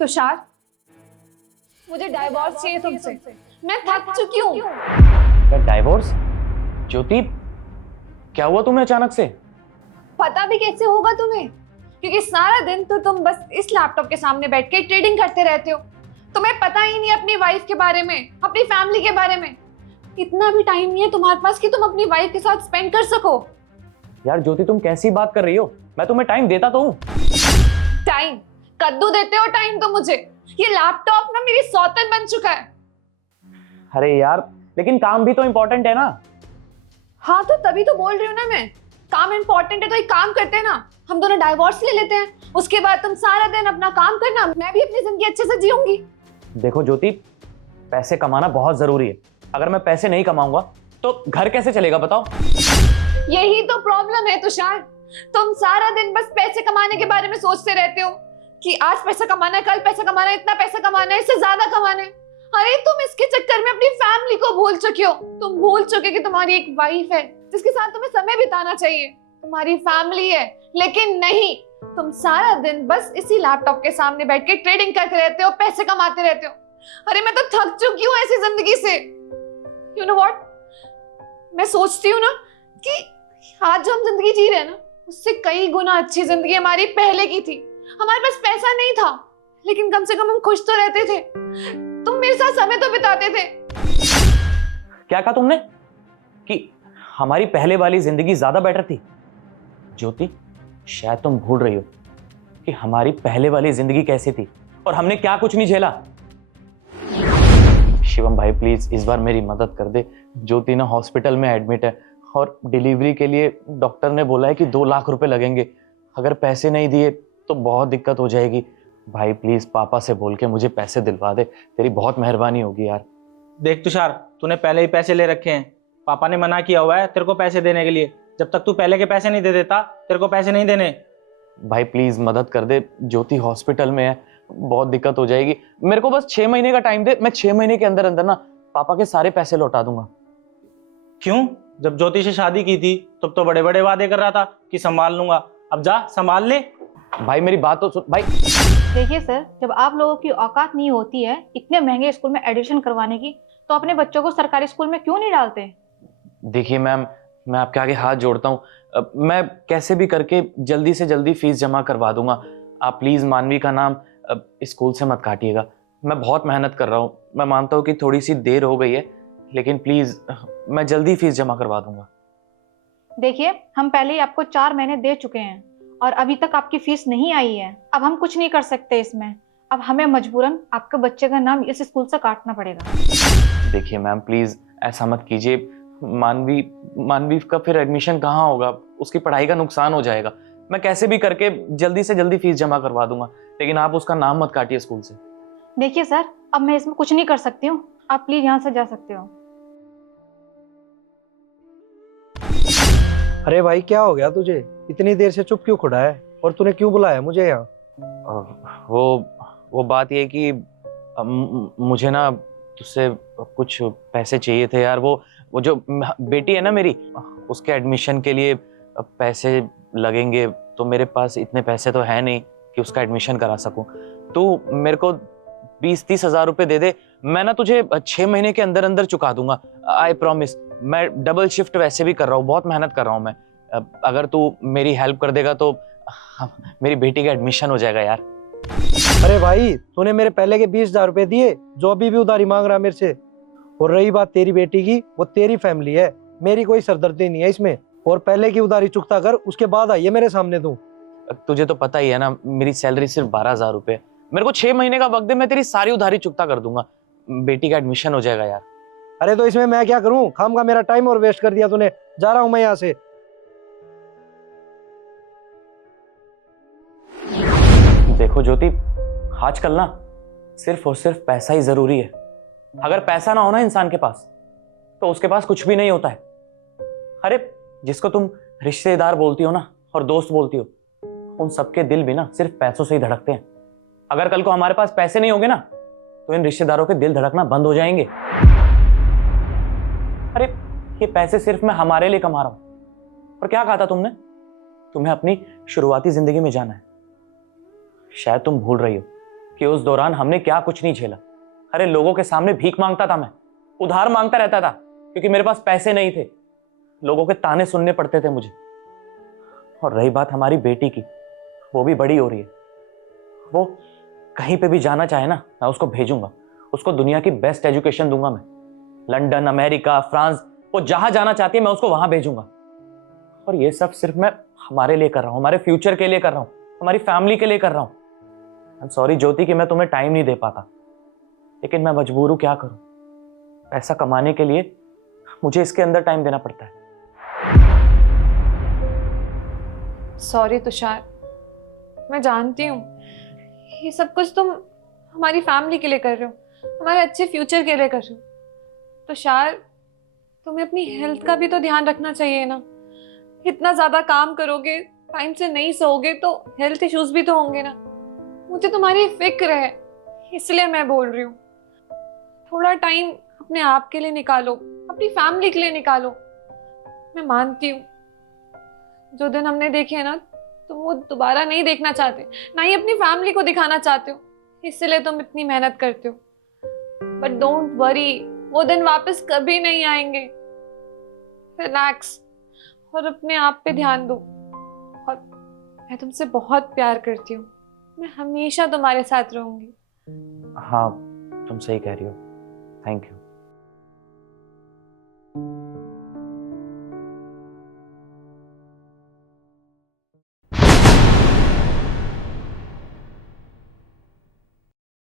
तुषार, मुझे डाइवोर्स चाहिए तुमसे। मैं थक चुकी हूँ। क्या डाइवोर्स? ज्योति, क्या हुआ तुम्हें अचानक से? पता भी कैसे होगा तुम्हें? क्योंकि सारा दिन तो तुम बस इस लैपटॉप के सामने बैठ के ट्रेडिंग करते रहते हो। तुम्हें पता ही नहीं अपनी वाइफ के बारे में, अपनी फैमिली के बारे में। इतना भी टाइम नहीं है तुम्हारे पास कि तुम अपनी वाइफ के साथ स्पेंड कर सको। यार ज्योति, तुम कैसी बात कर रही हो? मैं तुम्हें टाइम देता तो हूँ। टाइम? कद्दू देते हो टाइम तो मुझे। ये लैपटॉप ना मेरी सौतन बन चुका है। अरे यार, लेकिन काम भी तो इम्पोर्टेंट है ना। हाँ तो तभी तो बोल रही हूँ ना मैं, काम इम्पोर्टेंट है तो एक काम करते हैं ना, हम दोनों डाइवोर्स ले लेते हैं। उसके बाद तुम सारा दिन अपना काम करना, मैं भी अपनी जिंदगी अच्छे से जीऊंगी। देखो ज्योति, पैसे कमाना बहुत जरूरी है। अगर मैं पैसे नहीं कमाऊंगा तो घर कैसे चलेगा बताओ? यही तो प्रॉब्लम है तुषार। तुम सारा दिन बस पैसे कमाने के बारे में सोचते रहते हो कि आज पैसा कमाना है, कल पैसा कमाना है, इतना पैसा कमाना है, इससे ज्यादा कमाना है। अरे तुम इसके चक्कर में अपनी फैमिली को भूल चुके हो। तुम भूल चुके कि तुम्हारी एक वाइफ है जिसके साथ तुम्हें समय बिताना चाहिए, तुम्हारी फैमिली है। लेकिन नहीं, तुम सारा दिन बस इसी लैपटॉप के सामने बैठ के ट्रेडिंग करते रहते हो, पैसे कमाते रहते हो। अरे मैं तो थक चुकी हूँ ऐसी जिंदगी से। यू नो व्हाट, मैं सोचती हूँ ना कि आज जो हम जिंदगी जी रहे हैं ना, उससे कई गुना अच्छी जिंदगी हमारी पहले की थी। हमारे पास पैसा नहीं था, लेकिन कम से कम हम खुश तो रहते थे। तुम मेरे साथ समय तो बिताते थे। क्या कहा तुमने कि हमारी पहले वाली जिंदगी ज्यादा बेटर थी? ज्योति, शायद तुम भूल रही हो कि हमारी पहले वाली जिंदगी कैसी थी और हमने क्या कुछ नहीं झेला। शिवम भाई प्लीज इस बार मेरी मदद कर दे। ज्योति ना हॉस्पिटल में एडमिट है और डिलीवरी के लिए डॉक्टर ने बोला है कि 2 लाख रुपए लगेंगे। अगर पैसे नहीं दिए तो बहुत दिक्कत हो जाएगी। भाई प्लीज पापा से बोल के मुझे पैसे दिलवा दे, तेरी बहुत मेहरबानी होगी यार। देख तुषार, तूने पहले ही पैसे ले रखे हैं। पापा ने मना किया हुआ है तेरे को पैसे देने के लिए। जब तक तू पहले के पैसे नहीं दे देता, तेरे को पैसे नहीं देने। भाई प्लीज मदद कर दे, ज्योति हॉस्पिटल में है, बहुत दिक्कत हो जाएगी। मेरे को बस 6 महीने का टाइम दे, मैं 6 महीने के अंदर अंदर ना पापा के सारे पैसे लौटा दूंगा। क्यों? जब ज्योति से शादी की थी तब तो बड़े बड़े वादे कर रहा था कि संभाल लूंगा। अब जा संभाल ले। भाई मेरी बात तो सुन भाई। देखिए सर, जब आप लोगों की औकात नहीं होती है इतने महंगे स्कूल में एडमिशन करवाने की, तो अपने बच्चों को सरकारी स्कूल में क्यों नहीं डालते? देखिए मैम, मैं आपके आगे हाथ जोड़ता हूँ, मैं कैसे भी करके जल्दी से जल्दी फीस जमा करवा दूंगा। आप प्लीज मानवी का नाम स्कूल से मत काटिएगा। मैं बहुत मेहनत कर रहा हूँ, मैं मानता हूँ कि थोड़ी सी देर हो गई है, लेकिन प्लीज मैं जल्दी फीस जमा करवा दूंगा। देखिए, हम पहले ही आपको 4 महीने दे चुके हैं और अभी तक आपकी फीस नहीं आई है। अब हम कुछ नहीं कर सकते इसमें। अब हमें मजबूरन आपके बच्चे का नाम इस स्कूल से काटना पड़ेगा। देखिए मैम प्लीज ऐसा मत कीजिए। मानवी का फिर एडमिशन कहाँ होगा? उसकी पढ़ाई का नुकसान हो जाएगा। मैं कैसे भी करके जल्दी से जल्दी फीस जमा करवा दूंगा, लेकिन आप उसका नाम मत काटिए स्कूल से। देखिए सर, अब मैं इसमें कुछ नहीं कर सकती हूँ। आप प्लीज यहाँ से जा सकते हो। अरे भाई, क्या हो गया तुझे? इतनी देर से चुप क्यों खड़ा है और तूने क्यों बुलाया मुझे यहाँ? वो बात ये कि मुझे ना तुझसे कुछ पैसे चाहिए थे यार। वो जो बेटी है ना मेरी, उसके एडमिशन के लिए पैसे लगेंगे। तो मेरे पास इतने पैसे तो है नहीं कि उसका एडमिशन करा सकूं। तू मेरे को 20-30 हजार रुपए दे दे, मैं ना तुझे 6 महीने के अंदर अंदर चुका दूंगा। I promise. मैं डबल शिफ्ट वैसे भी कर रहा हूँ, बहुत मेहनत कर रहा हूँ मैं। अगर तू मेरी हेल्प कर देगा तो मेरी बेटी का एडमिशन हो जाएगा यार। अरे भाई, तूने मेरे पहले के 20,000 रुपए दिए जो अभी भी उधारी मांग रहा मेरे से। और रही बात तेरी बेटी की, वो तेरी फैमिली है, मेरी कोई सरदर्दी नहीं है इसमें। और पहले की उधारी चुकता कर, उसके बाद आइए मेरे सामने तू। तुझे तो पता ही है ना, मेरी सैलरी सिर्फ 12,000 रुपए। मेरे को 6 महीने का वक्त दे, मैं तेरी सारी उधारी चुकता कर दूंगा। बेटी का एडमिशन हो जाएगा यार। अरे तो इसमें मैं क्या करूं? खाम का मेरा टाइम और वेस्ट कर दिया तूने। जा रहा हूं मैं यहाँ से। देखो ज्योति, आजकल ना सिर्फ और सिर्फ पैसा ही जरूरी है। अगर पैसा ना हो ना इंसान के पास, तो उसके पास कुछ भी नहीं होता है। अरे जिसको तुम रिश्तेदार बोलती हो ना और दोस्त बोलती हो, उन सबके दिल भी ना सिर्फ पैसों से ही धड़कते हैं। अगर कल को हमारे पास पैसे नहीं होंगे ना, तो इन रिश्तेदारों के दिल धड़कना बंद हो जाएंगे। अरे ये पैसे सिर्फ मैं हमारे लिए कमा रहा हूं। और क्या कहा था तुमने? तुम्हें अपनी शुरुआती जिंदगी में जाना है। शायद तुम भूल रही हो कि उस दौरान हमने क्या कुछ नहीं झेला। अरे लोगों के सामने भीख मांगता था मैं, उधार मांगता रहता था क्योंकि मेरे पास पैसे नहीं थे। लोगों के ताने सुनने पड़ते थे मुझे। और रही बात हमारी बेटी की, वो भी बड़ी हो रही है। वो कहीं पे भी जाना चाहे ना, मैं उसको भेजूंगा। उसको दुनिया की बेस्ट एजुकेशन दूंगा मैं। लंदन, अमेरिका, फ्रांस, वो जहां जाना चाहती है मैं उसको वहां भेजूंगा। और ये सब सिर्फ मैं हमारे लिए कर रहा हूं, हमारे फ्यूचर के लिए कर रहा हूं, हमारी फैमिली के लिए कर रहा हूं। आई एम सॉरी ज्योति कि मैं तुम्हें टाइम नहीं दे पाता, लेकिन मैं मजबूर हूं, क्या करूं। पैसा कमाने के लिए मुझे इसके अंदर टाइम देना पड़ता है। सॉरी तुषार, मैं जानती हूँ ये सब कुछ तुम हमारी फैमिली के लिए कर रहे हो, हमारे अच्छे फ्यूचर के लिए कर रहे हो। तुषार, तुम्हें अपनी हेल्थ का भी तो ध्यान रखना चाहिए ना। इतना ज्यादा काम करोगे, टाइम से नहीं सोओगे तो हेल्थ इश्यूज भी तो होंगे ना। मुझे तुम्हारी फिक्र है, इसलिए मैं बोल रही हूँ। थोड़ा टाइम अपने आप के लिए निकालो, अपनी फैमिली के लिए निकालो। मैं मानती हूँ जो दिन हमने देखे हैं ना, तुम वो दोबारा नहीं देखना चाहते, ना ही अपनी फैमिली को दिखाना चाहते हो, इसलिए तुम इतनी मेहनत करते हो। बट डोंट वरी, वो दिन वापस कभी नहीं आएंगे। रिलैक्स और अपने आप पे ध्यान दो। और मैं तुमसे बहुत प्यार करती हूँ, मैं हमेशा तुम्हारे साथ रहूंगी। हाँ, तुम सही कह रही हो। Thank you.